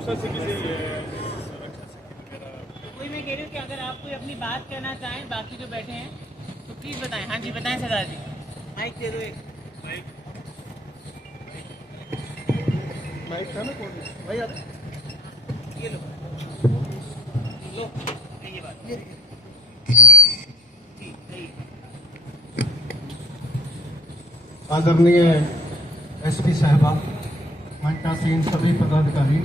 सुरक्षा से किसी सुरक्षा से वगैरह कोई मैं कह रही हूँ कि अगर आप कोई अपनी बात कहना चाहें बाकी जो बैठे हैं तो प्लीज बताएं। हाँ जी बताएं सरदार जी, माइक दे दो एक। माइक था ना कौन भाई यार ये लो लो ये बात ठीक सही है। आदरणीय एसपी साहबा, मंटा सीन, सभी पदाधिकारी,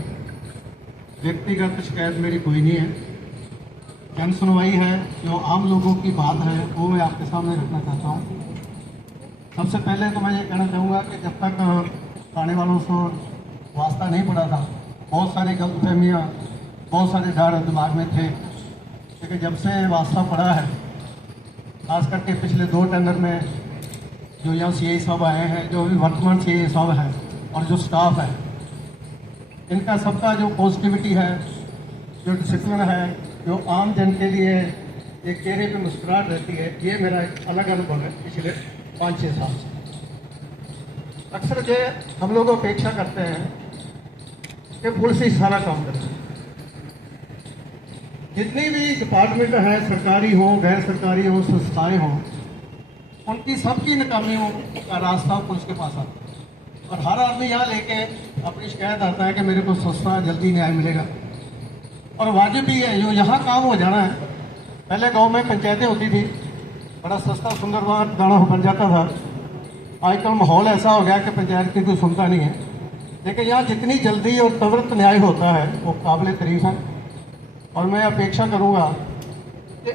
व्यक्तिगत शिकायत मेरी कोई नहीं है। जन सुनवाई है, जो आम लोगों की बात है वो मैं आपके सामने रखना चाहता हूँ। सबसे पहले तो मैं ये कहना चाहूँगा कि जब तक आने वालों से वास्ता नहीं पड़ा था, बहुत सारी गलतफहमियाँ, बहुत सारे डर दिमाग में थे, लेकिन जब से वास्ता पड़ा है, खास करके पिछले 2 टेंडर में जो यहाँ CI साहब आए हैं, जो अभी वर्तमान CI साहब हैं और जो स्टाफ है, इनका सबका जो पॉजिटिविटी है, जो डिसिप्लिन है, जो आम जन के लिए एक चेहरे पे मुस्कुराहट रहती है, ये मेरा एक अलग अनुभव है पिछले 5-6 साल से। अक्सर जो हम लोग अपेक्षा करते हैं कि पुलिस ही सारा काम करती है। जितनी भी डिपार्टमेंट है, सरकारी हो गैर सरकारी हो, संस्थाएं हों, उनकी सबकी नाकामियों का रास्ता पुलिस के पास आता है। और हर आदमी यहाँ लेके अपनी शिकायत आता है कि मेरे को सस्ता जल्दी न्याय मिलेगा, और वाजिब भी है। जो यहाँ काम हो जाना है, पहले गांव में पंचायतें होती थी, बड़ा सस्ता सुंदर वहाँ दाना बन जाता था। आजकल माहौल ऐसा हो गया कि पंचायत की कोई सुनता नहीं है, लेकिन यहाँ जितनी जल्दी और त्वरित न्याय होता है वो काबिल तारीफ है। और मैं अपेक्षा करूँगा कि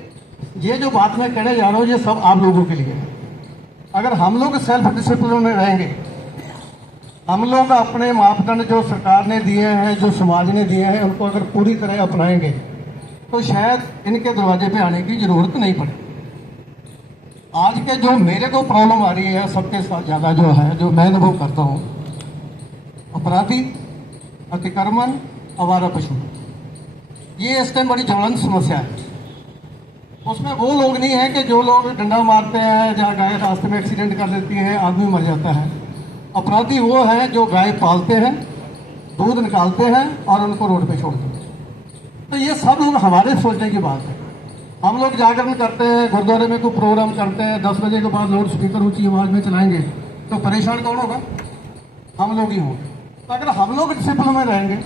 ये जो बात मैं कहने जा रहा हूँ, ये सब आप लोगों के लिए है। अगर हम लोग सेल्फ डिसिप्लिन में रहेंगे, हम लोग अपने मापदंड जो सरकार ने दिए हैं, जो समाज ने दिए हैं, उनको अगर पूरी तरह अपनाएंगे तो शायद इनके दरवाजे पे आने की जरूरत नहीं पड़े। आज के जो मेरे को प्रॉब्लम आ रही है, सबके साथ ज़्यादा जो है, जो मैं अनुभव करता हूँ, अपराधी, अतिक्रमण, आवारा पशु, ये इस टाइम बड़ी ज्वलंत समस्या है। उसमें वो लोग नहीं है कि जो लोग डंडा मारते हैं, जहाँ गाय रास्ते में एक्सीडेंट कर देती है, आदमी मर जाता है। अपराधी वो है जो गाय पालते हैं, दूध निकालते हैं और उनको रोड पे छोड़ देते हैं। तो ये सब लोग हमारे सोचने की बात है। हम लोग जागरण करते हैं, गुरुद्वारे में कोई प्रोग्राम करते हैं, 10 बजे के बाद लाउड स्पीकर ऊंची आवाज में चलाएंगे, तो परेशान कौन होगा? हम लोग ही होंगे। तो अगर हम लोग डिसिप्लिन में रहेंगे,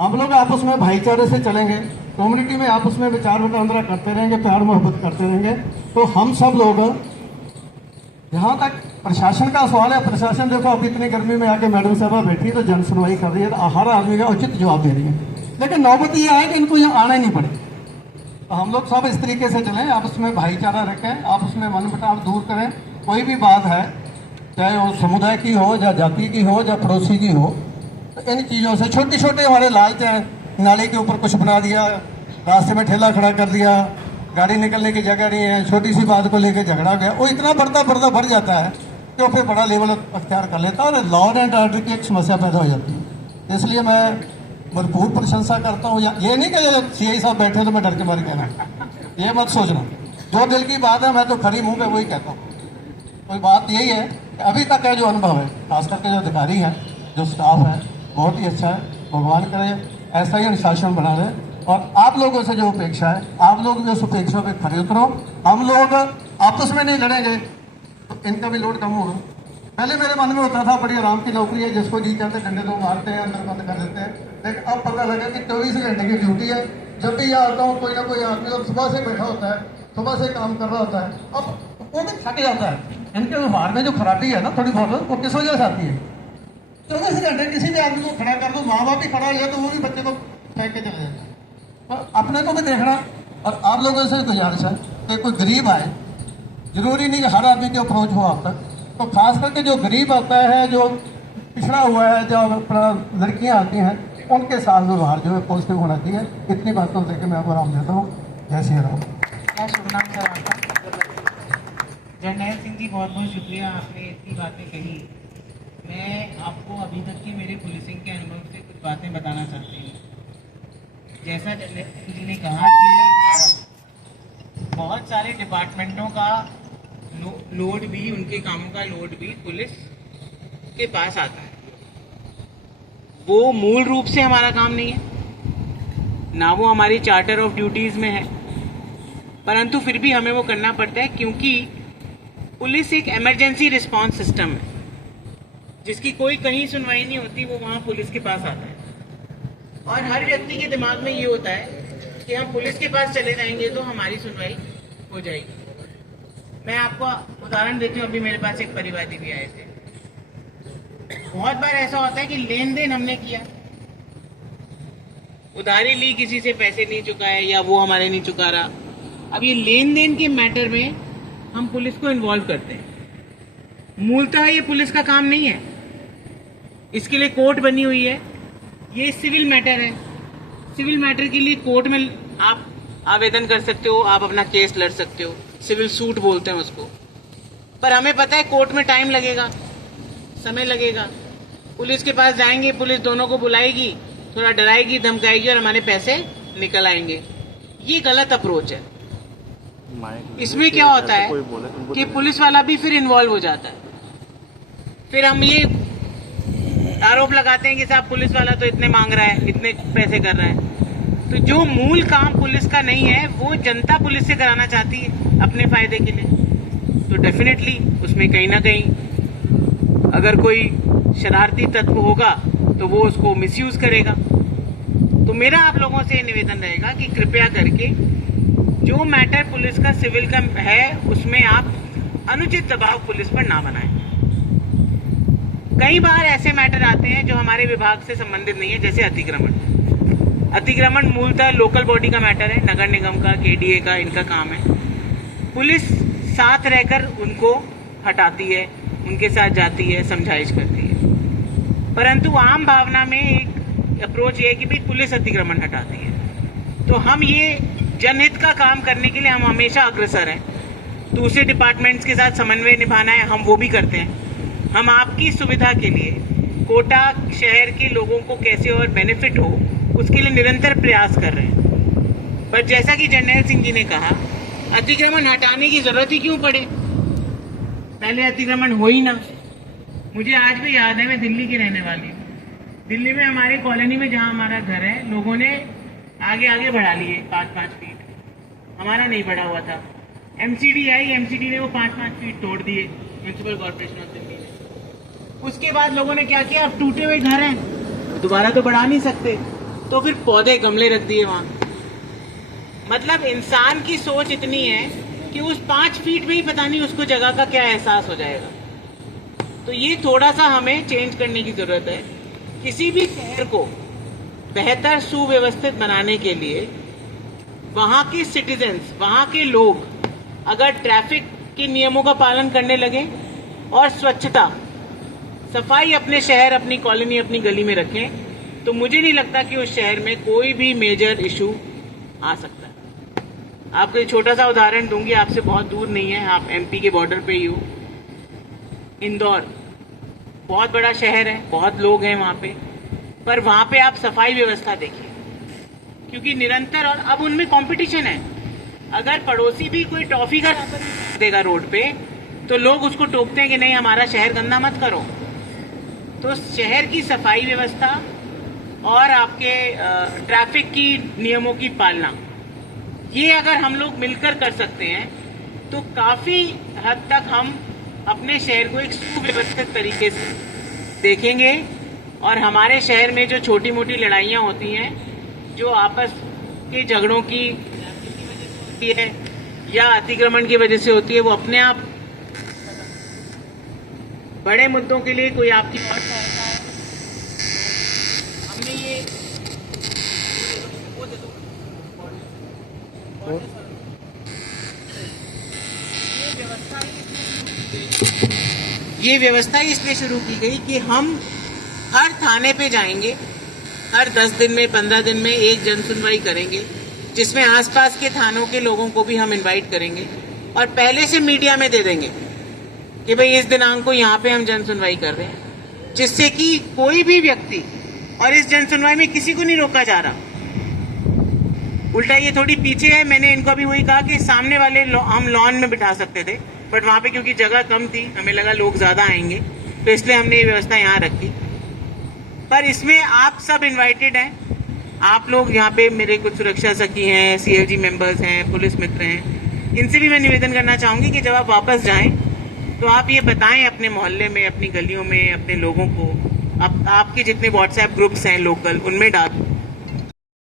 हम लोग आपस में भाईचारे से चलेंगे, कम्युनिटी में आपस में विचार विटांदरा करते रहेंगे, प्यार मोहब्बत करते रहेंगे, तो हम सब लोग, जहाँ तक प्रशासन का सवाल है, प्रशासन देखो अब इतनी गर्मी में आके मैडम साहबा बैठी है तो जन सुनवाई कर रही है, तो हर आदमी का उचित जवाब दे रही है। लेकिन नौबत ये है कि इनको यहाँ आना ही नहीं पड़े। तो हम लोग सब इस तरीके से चलें, आपस में भाईचारा रखें, आपस में मनमुटाव दूर करें। कोई भी बात है, चाहे वो समुदाय की हो, या जाति की हो, या पड़ोसी की हो, तो इन चीज़ों से छोटे छोटे हमारे लालच हैं। नाले के ऊपर कुछ बना दिया, रास्ते में ठेला खड़ा कर दिया, गाड़ी निकलने की जगह नहीं है, छोटी सी बात को लेकर झगड़ा गया, वो इतना बढ़ता बढ़ जाता है कि वो फिर बड़ा लेवल अख्तियार कर लेता है और लॉ एंड ऑर्डर की एक समस्या पैदा हो जाती है। इसलिए मैं भरपूर प्रशंसा करता हूँ। ये नहीं कि CI साहब बैठे तो मैं डर के मारे कहना, ये मत सोचना। जो दिल की बात है मैं तो खरी मुँह पे वही कहता हूँ। कोई बात यही है कि अभी तक का जो अनुभव है, खास करके जो अधिकारी हैं, जो स्टाफ है, बहुत ही अच्छा है। भगवान करे ऐसा ही अनुशासन बना रहे, और आप लोगों से जो अपेक्षा है, आप लोग भी उस अपेक्षा पे खरे उतरो। हम लोग आपस में नहीं लड़ेंगे तो इनका भी लोड कम होगा। पहले मेरे मन में होता था बड़ी आराम की नौकरी है, जिसको जी कहते डंडे दो मारते हैं, अंदर बंद कर देते हैं। लेकिन अब पता लगा कि 24 घंटे की ड्यूटी है। जब भी यहाँ आता हूँ, कोई ना कोई आदमी और सुबह से बैठा होता है, सुबह से काम कर रहा होता है, अब वो भी थक जाता है। इनके व्यवहार में जो खराबी है ना थोड़ी बहुत, वो किस वजह से आती है? 24 घंटे किसी भी आदमी को खड़ा कर दो, माँ बाप भी खड़ा हो जाए तो वो भी बच्चे को फेंक के चले जाते हैं। तो अपने को भी देखना। और आप लोगों से गुजारिश है कि कोई गरीब आए, जरूरी नहीं कि हर आदमी की अप्रोच हो आप तक, तो खास करके जो गरीब आता है, जो पिछड़ा हुआ है, जो अपना लड़कियां आती हैं, उनके साथ व्यवहार जो है पॉजिटिव होना चाहिए। इतनी बातों से मैं आपको आराम देता हूँ। जय श्री राम। क्या शुभ नाम सर आपका? जरनैल सिंह जी, बहुत बहुत शुक्रिया, आपने इतनी बातें कही। मैं आपको अभी तक की मेरे पुलिसिंग के अनुभव से कुछ बातें बताना चाहती हूँ। जैसा जरनैल सिंह जी ने कहा कि बहुत सारे डिपार्टमेंटों का लोड भी, उनके कामों का लोड भी पुलिस के पास आता है। वो मूल रूप से हमारा काम नहीं है, ना वो हमारी चार्टर ऑफ ड्यूटीज़ में है, परंतु फिर भी हमें वो करना पड़ता है क्योंकि पुलिस एक इमरजेंसी रिस्पांस सिस्टम है। जिसकी कोई कहीं सुनवाई नहीं होती वो वहाँ पुलिस के पास आता है, और हर व्यक्ति के दिमाग में ये होता है कि हम पुलिस के पास चले जाएंगे तो हमारी सुनवाई हो जाएगी। मैं आपको उदाहरण देती हूँ, अभी मेरे पास एक परिवादी भी आए थे। बहुत बार ऐसा होता है कि लेन देन हमने किया, उधारी ली, किसी से पैसे नहीं चुकाए या वो हमारे नहीं चुका रहा। अब ये लेन देन के मैटर में हम पुलिस को इन्वॉल्व करते हैं। मूलतः ये पुलिस का काम नहीं है, इसके लिए कोर्ट बनी हुई है। ये सिविल मैटर है, सिविल मैटर के लिए कोर्ट में आप आवेदन कर सकते हो, आप अपना केस लड़ सकते हो, सिविल सूट बोलते हैं उसको। पर हमें पता है कोर्ट में टाइम लगेगा, समय लगेगा। पुलिस के पास जाएंगे, पुलिस दोनों को बुलाएगी, थोड़ा डराएगी धमकाएगी और हमारे पैसे निकल आएंगे। ये गलत अप्रोच है। इसमें क्या होता है कि पुलिस वाला भी फिर इन्वॉल्व हो जाता है। फिर हम ये आरोप लगाते हैं कि साहब पुलिस वाला तो इतने मांग रहा है, इतने पैसे कर रहा है। तो जो मूल काम पुलिस का नहीं है वो जनता पुलिस से कराना चाहती है अपने फायदे के लिए। तो डेफिनेटली उसमें कहीं ना कहीं अगर कोई शरारती तत्व होगा तो वो उसको मिसयूज करेगा। तो मेरा आप लोगों से निवेदन रहेगा कि कृपया करके जो मैटर पुलिस का सिविल का है उसमें आप अनुचित दबाव पुलिस पर ना बनाएं। कई बार ऐसे मैटर आते हैं जो हमारे विभाग से संबंधित नहीं है, जैसे अतिक्रमण। अतिक्रमण मूलतः लोकल बॉडी का मैटर है, नगर निगम का, केडीए का, इनका काम है। पुलिस साथ रहकर उनको हटाती है, उनके साथ जाती है, समझाइश करती है। परंतु आम भावना में एक अप्रोच ये है कि भाई पुलिस अतिक्रमण हटाती है। तो हम ये जनहित का काम करने के लिए हम हमेशा अग्रसर हैं। दूसरे डिपार्टमेंट्स के साथ समन्वय निभाना है, हम वो भी करते हैं। हम आपकी सुविधा के लिए कोटा शहर के लोगों को कैसे और बेनिफिट हो उसके लिए निरंतर प्रयास कर रहे हैं। पर जैसा कि जर्नैल सिंह जी ने कहा, अतिक्रमण हटाने की जरूरत ही क्यों पड़े, पहले अतिक्रमण हो ही ना। मुझे आज भी याद है, मैं दिल्ली की रहने वाली हूँ। दिल्ली में हमारी कॉलोनी में जहाँ हमारा घर है, लोगों ने आगे आगे बढ़ा लिए 5-5 फीट, हमारा नहीं बढ़ा हुआ था। एमसीडी आई, एमसीडी ने वो 5-5 फीट तोड़ दिए, म्यूनसिपल कॉर्पोरेशन ऑफ दिल्ली ने। उसके बाद लोगों ने क्या किया, अब टूटे हुए घर हैं, दोबारा तो बढ़ा नहीं सकते, तो फिर पौधे गमले रख दिए वहां। मतलब इंसान की सोच इतनी है कि उस 5 फीट में ही पता नहीं उसको जगह का क्या एहसास हो जाएगा। तो ये थोड़ा सा हमें चेंज करने की जरूरत है। किसी भी शहर को बेहतर सुव्यवस्थित बनाने के लिए वहां के सिटीजन्स, वहां के लोग अगर ट्रैफिक के नियमों का पालन करने लगे और स्वच्छता, सफाई अपने शहर, अपनी कॉलोनी, अपनी गली में रखें, तो मुझे नहीं लगता कि उस शहर में कोई भी मेजर इशू आ सकता है। आपको एक छोटा सा उदाहरण दूंगी, आपसे बहुत दूर नहीं है, आप एमपी के बॉर्डर पे ही हो। इंदौर बहुत बड़ा शहर है, बहुत लोग हैं वहाँ पे, पर वहाँ पे आप सफाई व्यवस्था देखिए, क्योंकि निरंतर, और अब उनमें कंपटीशन है। अगर पड़ोसी भी कोई टॉफी का देगा रोड पे तो लोग उसको टोकते हैं कि नहीं हमारा शहर गंदा मत करो। तो शहर की सफाई व्यवस्था और आपके ट्रैफिक की नियमों की पालना, ये अगर हम लोग मिलकर कर सकते हैं तो काफी हद तक हम अपने शहर को एक सुव्यवस्थित तरीके से देखेंगे। और हमारे शहर में जो छोटी मोटी लड़ाइयाँ होती हैं, जो आपस के झगड़ों की होती है या अतिक्रमण की वजह से होती है, वो अपने आप बड़े मुद्दों के लिए कोई आपकी और सहायता है। हमने ये व्यवस्था इसलिए शुरू की गई कि हम हर थाने पे जाएंगे, हर 10 दिन में, 15 दिन में एक जन सुनवाई करेंगे, जिसमें आसपास के थानों के लोगों को भी हम इनवाइट करेंगे और पहले से मीडिया में दे देंगे कि भाई इस दिनांक को यहाँ पे हम जन सुनवाई कर रहे हैं, जिससे कि कोई भी व्यक्ति, और इस जन सुनवाई में किसी को नहीं रोका जा रहा, उल्टा ये थोड़ी पीछे है। मैंने इनको अभी वही कहा कि सामने वाले हम लॉन में बिठा सकते थे, बट वहाँ पे क्योंकि जगह कम थी, हमें लगा लोग ज़्यादा आएंगे, तो इसलिए हमने ये व्यवस्था यहाँ रखी। पर इसमें आप सब इनवाइटेड हैं। आप लोग यहाँ पे मेरे कुछ सुरक्षा सखी हैं, CFG मेंबर्स हैं, पुलिस मित्र हैं, इनसे भी मैं निवेदन करना चाहूँगी कि जब आप वापस जाएं तो आप ये बताएं अपने मोहल्ले में, अपनी गलियों में, अपने लोगों को, आपके जितने व्हाट्सएप ग्रुप्स हैं लोकल, उनमें डाल